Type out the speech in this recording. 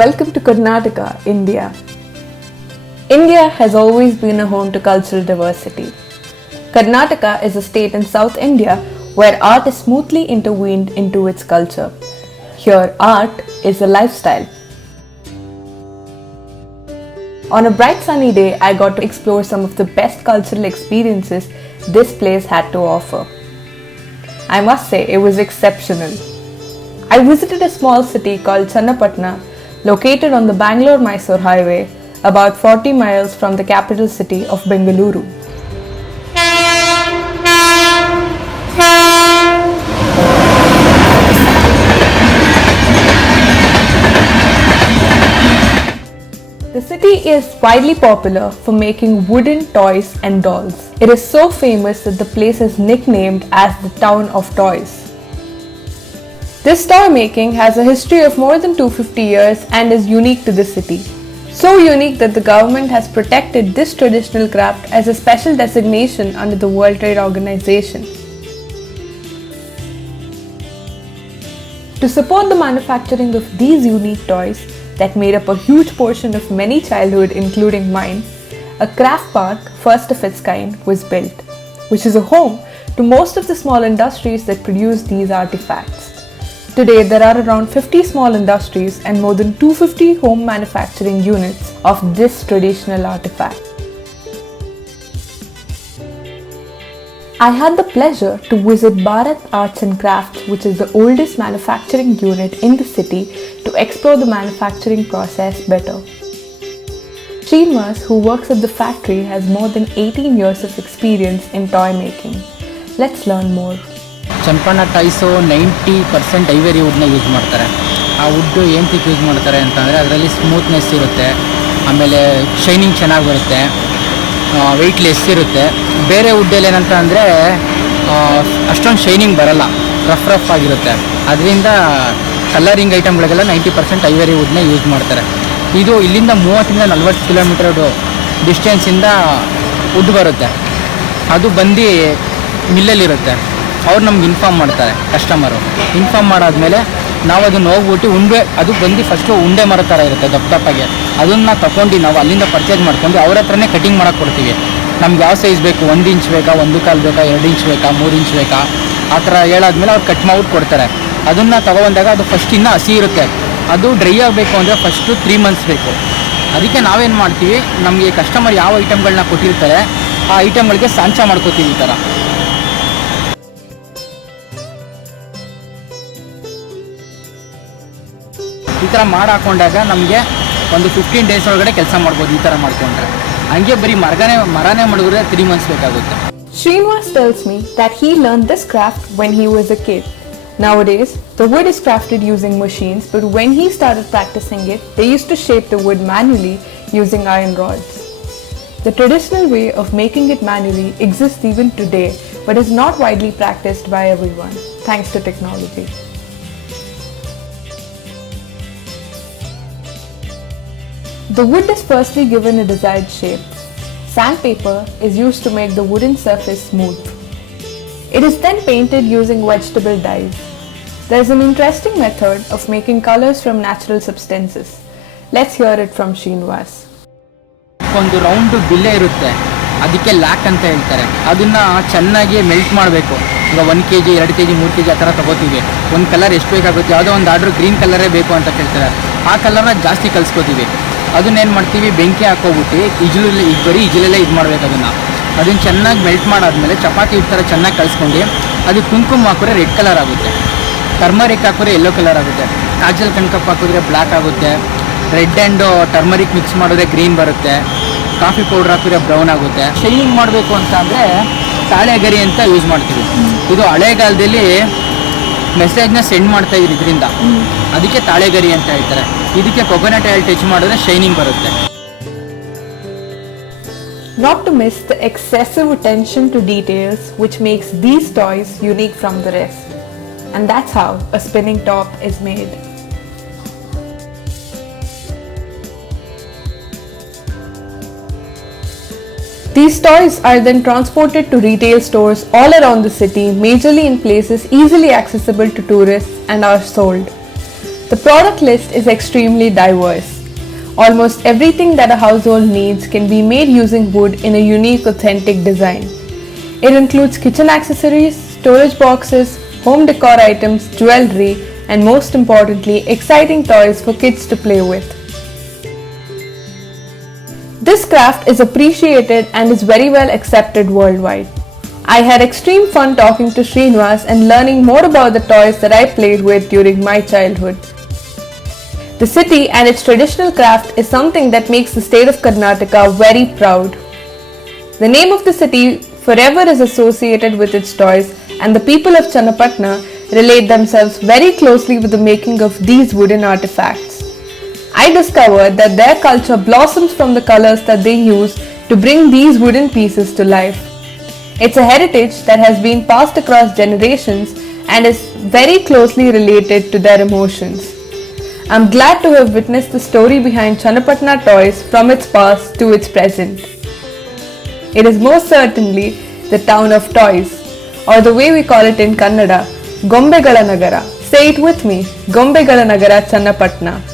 Welcome to Karnataka, India. India has always been a home to cultural diversity. Karnataka is a state in South India where art is smoothly intertwined into its culture. Here, art is a lifestyle. On a bright sunny day, I got to explore some of the best cultural experiences this place had to offer. I must say, it was exceptional. I visited a small city called Channapatna, located on the Bangalore-Mysore highway, about 40 miles from the capital city of Bengaluru. The city is widely popular for making wooden toys and dolls. It is so famous that the place is nicknamed as the town of toys. This toy making has a history of more than 250 years and is unique to the city. So unique that the government has protected this traditional craft as a special designation under the World Trade Organization. To support the manufacturing of these unique toys that made up a huge portion of many childhood, including mine, a craft park, first of its kind, was built, which is a home to most of the small industries that produce these artifacts. Today, there are around 50 small industries and more than 250 home manufacturing units of this traditional artifact. I had the pleasure to visit Bharat Arts and Crafts, which is the oldest manufacturing unit in the city, to explore the manufacturing process better. Srinivas, who works at the factory, has more than 18 years of experience in toy making. Let's learn more. Channapatna toys 90% ivory ವುಡ್ನ use ಮಾಡ್ತಾರೆ. ಆ wood ಏನಕ್ಕೆ use ಮಾಡ್ತಾರೆ ಅಂತಂದರೆ ಅದರಲ್ಲಿ smoothness ಇರುತ್ತೆ, ಆಮೇಲೆ shining ಚೆನ್ನಾಗಿ ಬರುತ್ತೆ, ವೆಯ್ಟ್ಲೆಸ್ ಇರುತ್ತೆ. ಬೇರೆ ವುಡ್ಡಲ್ಲಿ ಏನಂತ ಅಂದರೆ ಅಷ್ಟೊಂದು ಶೈನಿಂಗ್ ಬರಲ್ಲ, ರಫ್ ಆಗಿರುತ್ತೆ. ಅದರಿಂದ ಕಲರಿಂಗ್ ಐಟಮ್ಗಳಿಗೆಲ್ಲ 90% ಐವರಿ ವುಡ್ನ ಯೂಸ್ ಮಾಡ್ತಾರೆ. ಇದು ಇಲ್ಲಿಂದ 30-40 ಕಿಲೋಮೀಟರ್ ಡಿಸ್ಟೆನ್ಸಿಂದ ವುಡ್ ಬರುತ್ತೆ. ಅದು ಬಂದು ಮಿಲ್ಲಲ್ಲಿರುತ್ತೆ. ಅವ್ರು ನಮ್ಗೆ ಇನ್ಫಾರ್ಮ್ ಮಾಡ್ತಾರೆ, ಕಸ್ಟಮರು ಇನ್ಫಾರ್ಮ್ ಮಾಡಾದ್ಮೇಲೆ ನಾವು ಅದನ್ನು ಹೋಗ್ಬಿಟ್ಟು ಅದು ಬಂದು ಫಸ್ಟು ಉಂಡೆ ಮರ ಥರ ಇರುತ್ತೆ ದಪ್ಪಗೆ, ಅದನ್ನು ತಗೊಂಡು ನಾವು ಅಲ್ಲಿಂದ ಪರ್ಚೇಸ್ ಮಾಡ್ಕೊಂಡು ಅವ್ರ ಹತ್ರನೇ ಕಟಿಂಗ್ ಮಾಡೋಕ್ಕೆ ಕೊಡ್ತೀವಿ. ನಮ್ಗೆ ಯಾವ ಸೈಜ್ ಬೇಕು, 1 ಇಂಚ್ ಬೇಕಾ, 1 ಕಾಲು ಬೇಕಾ, 2 ಇಂಚ್ ಬೇಕಾ, 3 ಇಂಚ್ ಬೇಕಾ, ಆ ಥರ ಹೇಳಾದ್ಮೇಲೆ ಅವ್ರು ಕಟ್ ಮಾಡ್ಬಿಟ್ಟು ಕೊಡ್ತಾರೆ. ಅದನ್ನು ತೊಗೊಬಂದಾಗ ಅದು ಫಸ್ಟ್ ಇನ್ನೂ ಹಸಿ ಇರುತ್ತೆ. ಅದು ಡ್ರೈ ಆಗಬೇಕು ಅಂದರೆ ಫಸ್ಟು 3 ಮಂತ್ಸ್ ಬೇಕು. ಅದಕ್ಕೆ ನಾವೇನು ಮಾಡ್ತೀವಿ, ನಮಗೆ ಕಸ್ಟಮರ್ ಯಾವ ಐಟಮ್ಗಳನ್ನ ಕೊಟ್ಟಿರ್ತಾರೆ ಆ ಐಟಮ್ಗಳಿಗೆ ಸಾಂಚ ಮಾಡ್ಕೋತೀವಿ. ಈ ಥರ ಮಾಡಿ ಹಾಕೊಂಡಾಗ ನಮಗೆ ಒಂದು 15 ಡೇಸ್ ಒಳಗಡೆ ಕೆಲಸ ಮಾಡ್ಬೋದು. ಈ ಥರ ಮಾಡ್ಕೊಂಡ್ರೆ ಹಂಗೆ ಬರೀ ಮರನೇ ಮಾಡಿದ್ರೆ 3 ಮಂತ್ಸ್ ಬೇಕಾಗುತ್ತೆ. Srinivas tells me that he learned this craft when he was a kid. Nowadays, the wood is crafted using machines, but when he started practicing it, they used to shape the wood manually using iron rods. The traditional way of making it manually exists even today, but is not widely practiced by everyone, thanks to technology. The wood is firstly given a desired shape. Sandpaper is used to make the wooden surface smooth. It is then painted using vegetable dyes. There is an interesting method of making colors from natural substances. Let's hear it from Srinivas. ಒಂದು round ಬಿಲ್ಲೆ ಇರುತ್ತೆ, ಅದಕ್ಕೆ lac ಅಂತ ಹೇಳ್ತಾರೆ. ಅದನ್ನು ಚೆನ್ನಾಗಿ melt ಮಾಡಬೇಕು. ಈಗ 1 kg 2 kg 3 kg ಆ ಥರ ತೊಗೋತೀವಿ. ಒಂದು ಕಲರ್ ಎಷ್ಟು ಬೇಕಾಗುತ್ತೆ, ಯಾವುದೋ ಒಂದು ಆರ್ಡ್ರ್ ಗ್ರೀನ್ ಕಲರೇ ಬೇಕು ಅಂತ ಕೇಳ್ತಾರೆ. ಆ ಕಲರ್ನ ಜಾಸ್ತಿ ಕಲಿಸ್ಕೋತೀವಿ. ಅದನ್ನೇನು ಮಾಡ್ತೀವಿ, ಬೆಂಕಿ ಹಾಕೋಬಿಟ್ಟು ಬರೀ ಇಜಲಲ್ಲೇ ಇದು ಮಾಡಬೇಕು. ಅದನ್ನು ಚೆನ್ನಾಗಿ ಮೆಲ್ಟ್ ಮಾಡಾದ್ಮೇಲೆ ಚಪಾತಿ ಹಿಟ್ಟು ಥರ ಚೆನ್ನಾಗಿ ಕಲಿಸ್ಕೊಂಡು ಅದು ಕುಂಕುಮ ಹಾಕಿದ್ರೆ ರೆಡ್ ಕಲರ್ ಆಗುತ್ತೆ, ಟರ್ಮರಿಕ್ ಹಾಕಿದ್ರೆ ಯೆಲ್ಲೋ ಕಲರ್ ಆಗುತ್ತೆ, ಕಾಜಲ್ ಕಣ್ಕಪ್ ಹಾಕಿದ್ರೆ ಬ್ಲ್ಯಾಕ್ ಆಗುತ್ತೆ, ರೆಡ್ ಆ್ಯಂಡ್ ಟರ್ಮರಿಕ್ ಮಿಕ್ಸ್ ಮಾಡಿದ್ರೆ ಗ್ರೀನ್ ಬರುತ್ತೆ, ಕಾಫಿ ಪೌಡ್ರ್ ಹಾಕಿದ್ರೆ ಬ್ರೌನ್ ಆಗುತ್ತೆ. ಶೈನಿಂಗ್ ಮಾಡಬೇಕು ಅಂತ ಅಂದರೆ ತಾಳೆಗರಿ ಅಂತ ಯೂಸ್ ಮಾಡ್ತೀವಿ. ಇದು ಹಳೆಗಾಲದಲ್ಲಿ ಮೆಸೇಜ್ನ ಸೆಂಡ್ ಮಾಡ್ತಾ ಇದ್ರು ಇದರಿಂದ, ಅದಕ್ಕೆ ತಾಳೆಗರಿ ಅಂತ ಹೇಳ್ತಾರೆ. ಇದಕ್ಕೆ ಕೊಕೊನಟ್ ಆಯಿಲ್ ಟಚ್ ಮಾಡಿದ್ರೆ ಶೈನಿಂಗ್ ಬರುತ್ತೆ. Not to miss the excessive attention to details which makes these toys unique from the rest. And that's how a spinning top is made. These toys are then transported to retail stores all around the city, majorly in places easily accessible to tourists, and are sold. The product list is extremely diverse. Almost everything that a household needs can be made using wood in a unique, authentic design. It includes kitchen accessories, storage boxes, home decor items, jewelry, and most importantly, exciting toys for kids to play with. This craft is appreciated and is very well accepted worldwide. I had extreme fun talking to Srinivas and learning more about the toys that I played with during my childhood. The city and its traditional craft is something that makes the state of Karnataka very proud. The name of the city forever is associated with its toys, and the people of Channapatna relate themselves very closely with the making of these wooden artifacts. I discovered that their culture blossoms from the colors that they use to bring these wooden pieces to life. It's a heritage that has been passed across generations and is very closely related to their emotions. I'm glad to have witnessed the story behind Channapatna toys from its past to its present. It is most certainly the town of toys, or the way we call it in Kannada, Gombegala Nagara. Say it with me, Gombegala Nagara Channapatna.